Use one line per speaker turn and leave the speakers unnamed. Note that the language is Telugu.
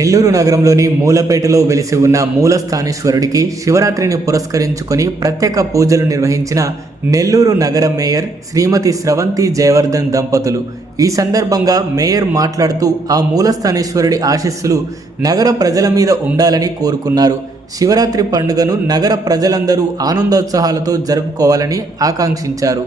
నెల్లూరు నగరంలోని మూలపేటలో వెలిసి ఉన్న మూలస్థానేశ్వరుడికి శివరాత్రిని పురస్కరించుకొని ప్రత్యేక పూజలు నిర్వహించిన నెల్లూరు నగర మేయర్ శ్రీమతి స్రవంతి జయవర్ధన్ దంపతులు. ఈ సందర్భంగా మేయర్ మాట్లాడుతూ ఆ మూలస్థానేశ్వరుడి ఆశీస్సులు నగర ప్రజల మీద ఉండాలని కోరుకున్నారు. శివరాత్రి పండుగను నగర ప్రజలందరూ ఆనందోత్సాహాలతో జరుపుకోవాలని ఆకాంక్షించారు.